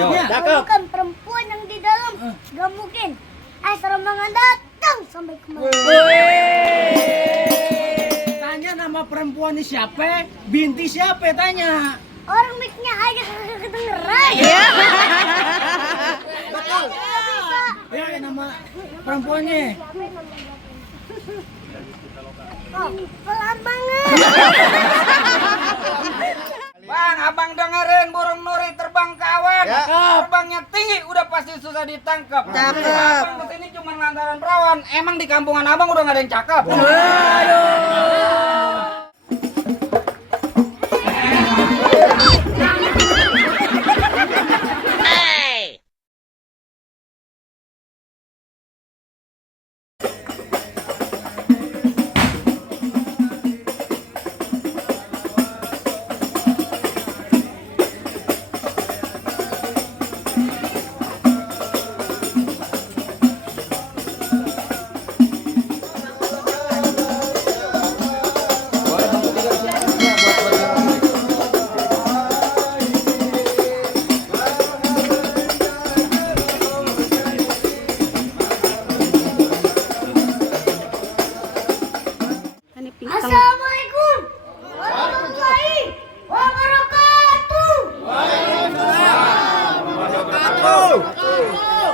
Maksudnya? Bukan perempuan yang di dalam. Gak mungkin. Rombongan datang sampai kemari. Tanya nama perempuannya siapa? Binti siapa? Tanya. Orang mic-nya aja kedengeran. Iya. Betul. Ya, nama perempuannya. Oh, pelan banget. Bang, abang dengerin burung nuri terbang kawan. Terbangnya tinggi, udah pasti susah ditangkap. Cakep. Abang kesini cuma lantaran perawan. Emang di kampungan abang udah gak ada yang cakep. Assalamualaikum warahmatullahi wabarakatuh.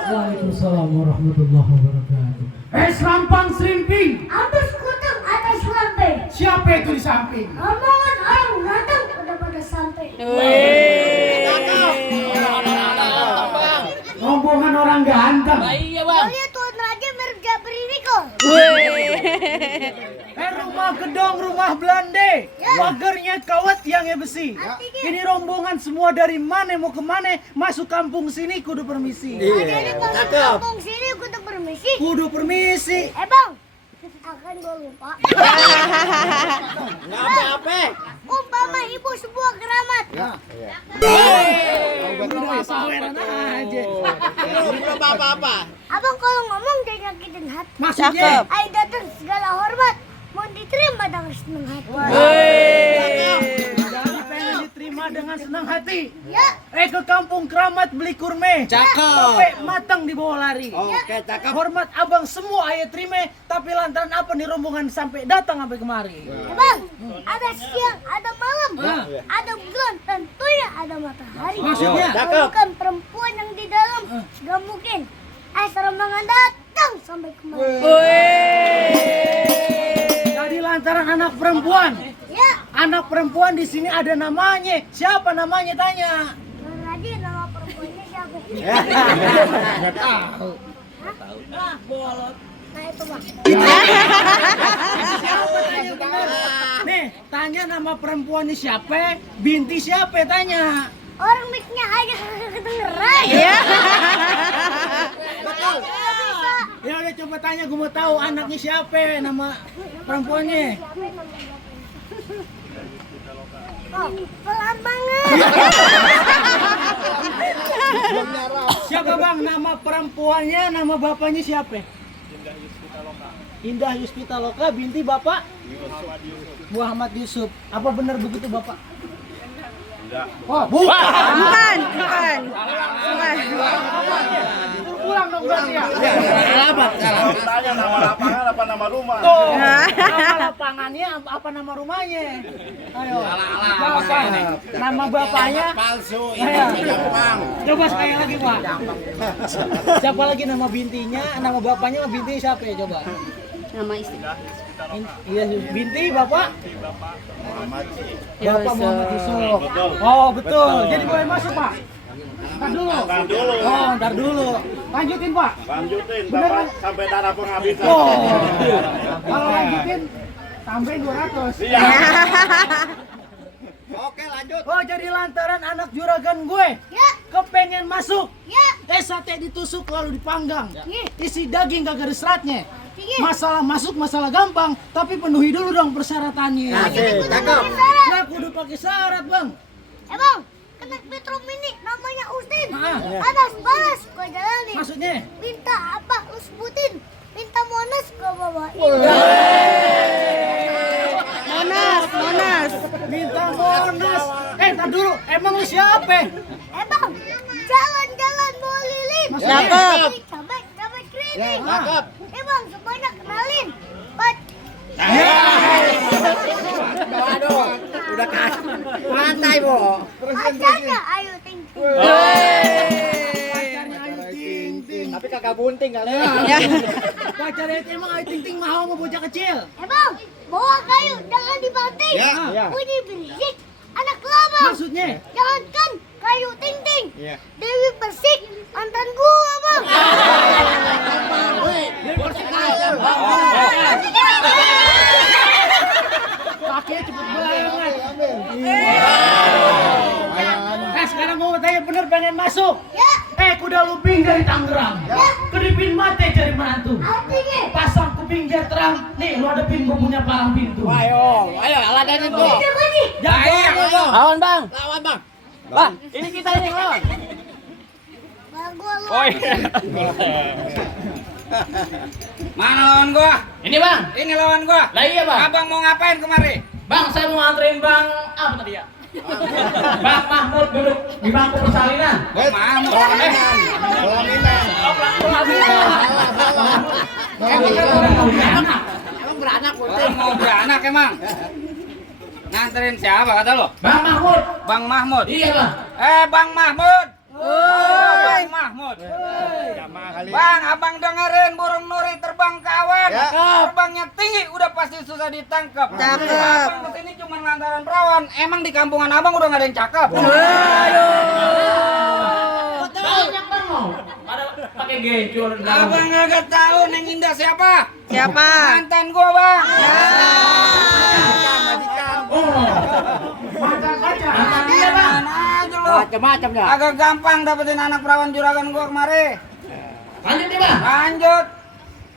Waalaikumsalam warahmatullahi wabarakatuh. Serampang serimping. Atas kutub atas lantai. Siapa itu di samping? Omongan orang datang udah pada sampai. Rombongan orang ganteng. Oh iya Tuan Raja merek Jabri Niko. Rumah gedong, rumah Belanda. Ya. Pagernya kawat yang besi. Ini rombongan semua dari mana mau kemana? Masuk kampung sini kudu permisi. Jadi kalau kampung sini kudu permisi. Kudu permisi. Bang, akan gue lupa. Apa? Umpama ibu sebuah keramat. Udah saweran aja. Belum apa-apa. Abang kalau ngomong jangan nyakitin hati. Maksudnya? Ayo datang segala hormat. Mau diterima dengan senang hati. Jadi pengen diterima dengan senang hati. Ya, Ke kampung keramat beli kurme. Sampai matang dibawa lari. Oke, cakep. Hormat abang semua ayah terima. Tapi lantaran apa nih rombongan sampai datang sampai kemari? Bang, ada siang, ada malam, ada bulan, tentunya ada matahari. Maksudnya? Bukan perempuan yang di dalam. Gak mungkin. Rombongan datang sampai kemari. Jadi lantaran anak perempuan. Ya, Anak perempuan di sini ada namanya. Siapa namanya tanya? Tuan Raja nama perempuannya siapa? Enggak tahu. Hah? Nah itu bang. Siapa tanya benar? Nih, tanya nama perempuannya siapa? Binti siapa tanya? Orang mic-nya aja kedengeran. Betul. Ya udah coba tanya, gue mau tahu anaknya siapa, nama perempuannya. Oh, pelan banget. Siapa bang nama perempuannya, nama bapaknya siapa? Indah Yuspita Loka, binti bapak? Muhammad Yusuf. Apa benar begitu bapak? Oh, bukan. Ulang dong berarti ya. Tanya nama lapangan apa nama rumah? Tuh, nama lapangannya apa nama rumahnya? Ayo. Bapak. Nama bapaknya? Palsu, Ayo. ini gampang. Coba sekali lagi, Pak. Siapa lagi nama bintinya? Nama bapaknya sama bintinya siapa ya coba? Nama istri. Iya, binti bapak? Muhammad. Bapak Muhammad Yusuf. Betul. Oh, betul. Jadi boleh masuk, Pak? Ntar dulu. Ntar dulu. Oh, ntar dulu. Lanjutin, Pak. Lanjutin Beneran? sampai darah penghabisan. Oh. Kalau lanjutin sampai 200. Iya. Oke, lanjut. Oh, jadi lantaran anak juragan gue Ya, kepengen masuk. ya. Sate ditusuk lalu dipanggang. Ya. Isi daging kagak ada seratnya. Iya. Masalah masuk masalah gampang, tapi penuhi dulu dong persyaratannya. Kudu Cakep. pakai syarat. Nah, kudu pakai syarat, Bang. Bang, kena Metro Mini namanya Ustin. Ah. Atas balas gua jalani. Maksudnya? Minta apa lu sebutin? Minta Monas gua bawain. Monas. Minta bonus. Tar dulu, emang lu siapa? Bang, Jalan-jalan bawa lilin. Cakep. Cabai keriting. Cakep. Bang, semuanya kenalin. Pat. Waduh, udah kasih. Mantai, Bo. Pacarnya Ayu Ting Ting. Tapi kagak bunting kali. Pacarnya itu emang Ayu Ting Ting mau sama bocah kecil. Bang, bawa kayu, jangan dibanting. Ya. Bunyi berisik, anak lama. Maksudnya? Jangankan kayu Ting Ting. Iya. Dewi Persik, mantan gua, Bang. Pakai cepet banget. Sekarang mau tanya bener pengen masuk. Ya, Kuda luping dari Tangerang. Kedipin mate cari menantu. artinya. Pasang kuping biar terang. Nih, lu hadepin gua punya palang pintu. Ayo, aladanin tuh. Udah bunyi. Lawan bang. Lawan, Bang. Bang, ini kita yang lawan. Bang, gua lu. Oh iya. Mana lawan gua? Ini bang. Ini lawan gua. Lah iya bang. Abang mau ngapain kemari? Bang, saya mau nganterin bang apa tadi ya? Bang Mahmud duduk di bangku persalinan. Mahmud. Emang beranak, Orang mau beranak emang. Nganterin siapa kata lo? Bang Mahmud. Bang Mahmud. Iya bang. Bang Mahmud. Bang Mahmud. Bang, abang dengerin burung nuri terbang kawan. Terbangnya tinggi, udah pasti susah ditangkap. Abang kesini cuma lantaran perawan. Emang di kampungan abang udah gak ada yang cakep. Banyak bang mau. Ada pakai gejol. Abang agak tahu Neng Indah siapa? Siapa? Mantan gua bang. Mantan pacar. Mantan dia bang. Aja lo. Macam-macam ya. Agak gampang dapetin anak perawan juragan gua kemari. Lanjut nih bang. Lanjut.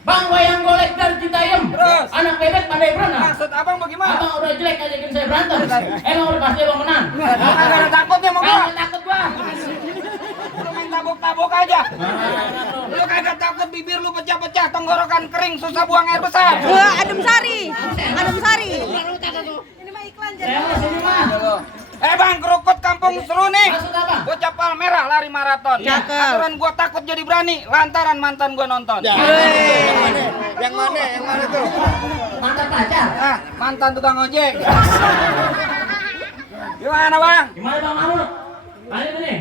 Bang wayang golek dan Citayam. Terus? Anak bebek pandai berenang. Maksud abang bagaimana? Abang udah jelek ajakin saya berantem. Emang udah pasti abang menang. Lu kagak ada takutnya sama gua. Kagak takut bang. Lu main tabok-tabok aja. Lu kagak takut bibir lu pecah-pecah, tenggorokan kering, susah buang air besar. Wah, adem sari. Adem sari. Saya mau sini mah. Bang, kerukut kampung seru nih. Maksud apa? Bocah palmerah lari maraton. Aturan gua takut jadi berani, lantaran mantan gua nonton. Yang mana tuh? Mantan pacar. Mantan tukang ojek. Gimana bang? Gimana bang Mahmud? Lanjut nih.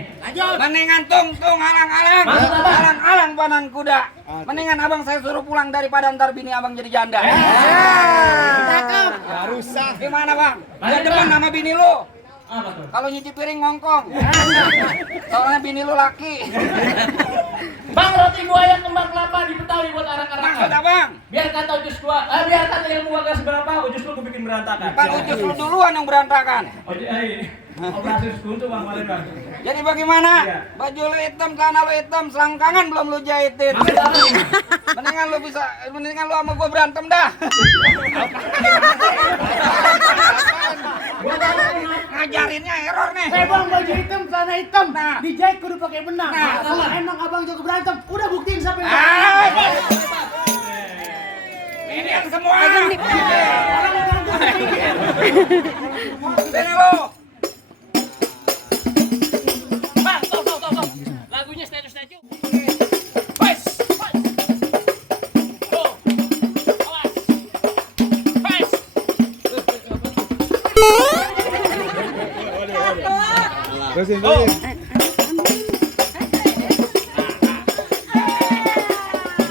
Mendingan tung alang-alang. Maksud apa? Alang-alang panan kuda. Mendingan abang saya suruh pulang daripada ntar bini abang jadi janda. Cakep. Rusak. Gimana bang? Lanjut, Gak demen Bang. sama bini lu? Apa tuh? Kalau nyuci piring ngongkong. Soalnya bini lu laki. Bang, roti buaya kembang kelapa di Betawi buat Maksud arak-arakan. abang? Biar kata biar kata ilmu gak seberapa, ujus lu gue bikin berantakan. Kan ucus lu duluan yang berantakan. Operasi buntu bang kemarin bang. Jadi bagaimana? Iya. Baju lu hitam, celana lu hitam, selangkangan belum lu jahitin. Maksud apa nih? Mendingan lu sama gua berantem dah. Ngajarinnya error nih. Bang, baju hitam, celana hitam. Nah. Dijahit kudu pakai benang. Nah. Kalau emang abang jago berantem, udah buktiin sampai Ini yang semua. Orang berantem. Sini lu. Bang, tuh. Lagunya statue. Wes. Tuh. Awas. Wes.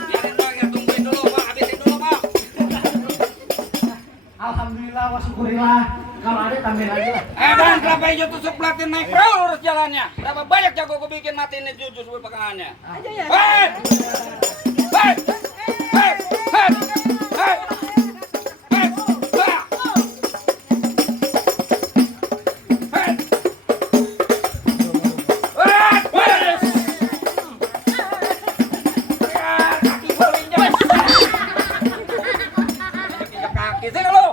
Biarin Bang, ya tungguin dulu, Pak. Habisin dulu, Pak. Alhamdulillah, wa syukurillah. Kalau ada tambahin lagi lah. Bang, kelapa hijau tusuk pelatin naik perahu lurus jalannya. Berapa banyak jago gue bikin matiin jujur pegangannya. Aja ya. Hei! Hei! Hei! Hei! Hei! Hei! Bah! Hei! Wes! Ya, kaki gue injek. Injek kaki sini lu.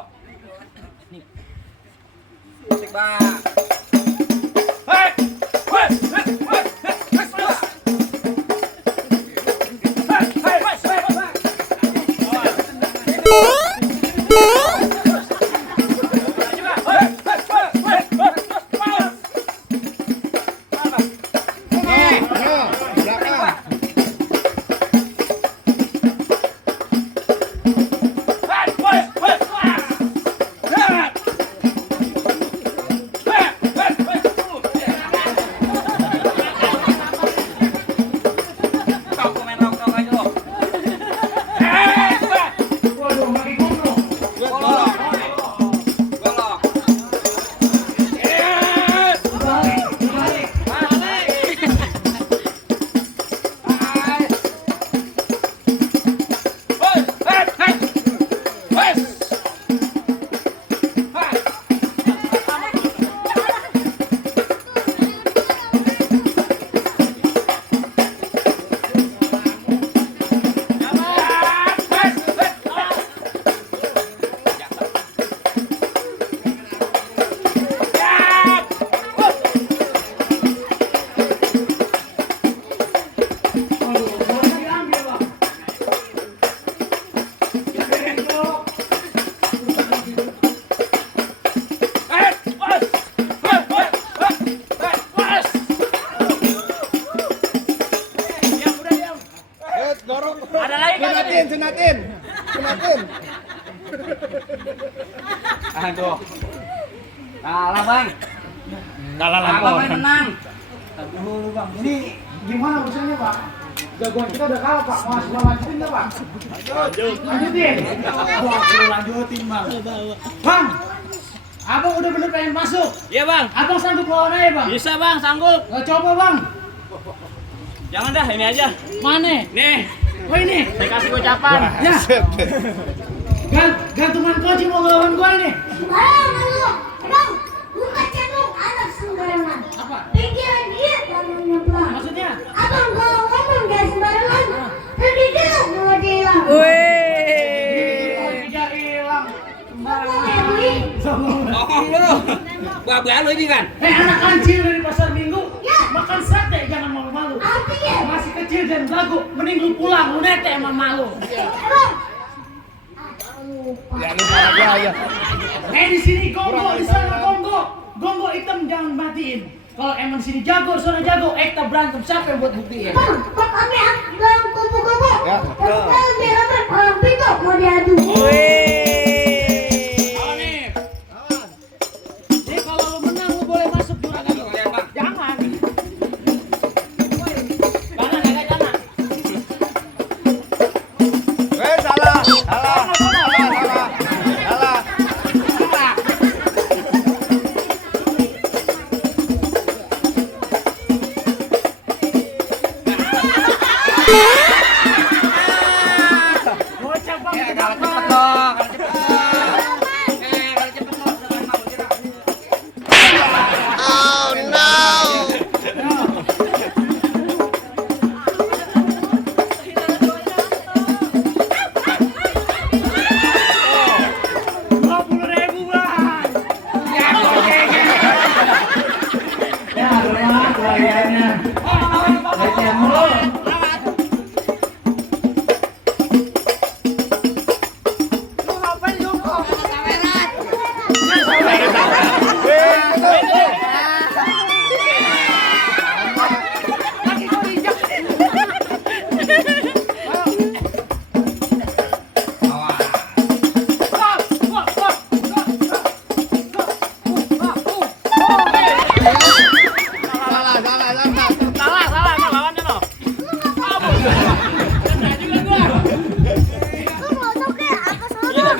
Musik bang. Hei! Hei! Hei! Hei! Kalah bang. Kalah Abang lapor. main menang. Dulu bang, ini gimana urusannya pak? Jagoan kita udah kalah pak, mau lanjutin nggak pak? Lanjutin. Wah, perlu lanjutin bang. Bang, abang udah bener pengen masuk. Iya bang. Abang sanggup lawan aja bang. Bisa bang, sanggup. Coba bang. Jangan dah, ini aja. Mana? Nih, Oh ini. saya kasih ucapan. Ya. Gantungan kunci mau ngelawan gua ini. Sembarangan lu. Bang, bukan cebong anak sembarangan. Apa? Pikiran dia terlalu nyebrang. Maksudnya? Abang kalau ngomong jangan sembarangan. Nanti dia mau hilang. Tidak hilang. Ngomong ya, Bui. Ngomong lu. Gua lu ini kan. Anak kecil dari pasar minggu. Ya. Makan sate jangan malu-malu. Artinya, Masih kecil dan belagu, mending lu pulang, lu nete sama malu. Bang. Lupa. Di sini gongo, di sana gongo. Gongo hitam jangan matiin. Kalau emang sini jago, sana jago, kita berantem siapa yang buat buktiin? Bang, Pak kami dalam kubu-kubu. Kalau lebih ramai orang pintu mau diadu. Jadi kalau lu menang lu boleh masuk juragan. Jangan. Jangan. Salah. Bocah bang, Ya kalau cepet dong, kalau cepet dong. Kalau cepet dong, jangan mau jerak. Ya, rumah kelayannya. Leceh mulu. Lu mau tau kayak apa salah?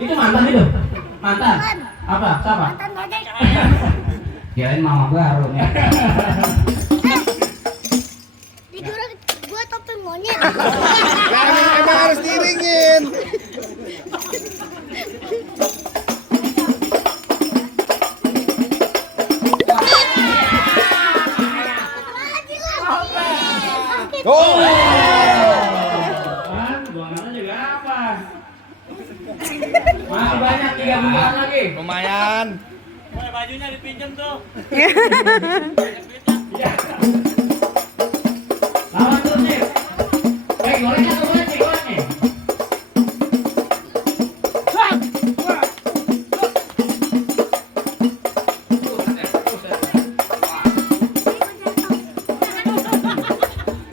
Itu mantan itu? Mantan? Apa? Siapa? Mantan bajai. Kirain mama baru nih. Di jurang gua topeng monyet. Emang harus diringin. Lagi lah. Oh. Buangannya juga apa? Masih banyak 3 bulan lagi. Lumayan. Bajunya dipinjam tuh. Lawan terus nih. Gorengnya tuh gorengnya.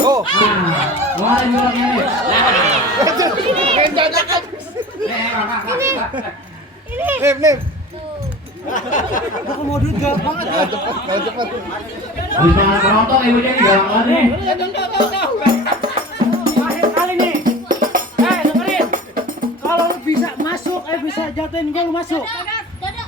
Oh. Goreng gorengnya nih. Nim. Aku mau duit galak banget ya. Kalau cepat. Bisa penonton ibu jadi galang nih. Akhir kali nih. Dengerin. Kalau lu bisa masuk, bisa jatuhin gol lu masuk.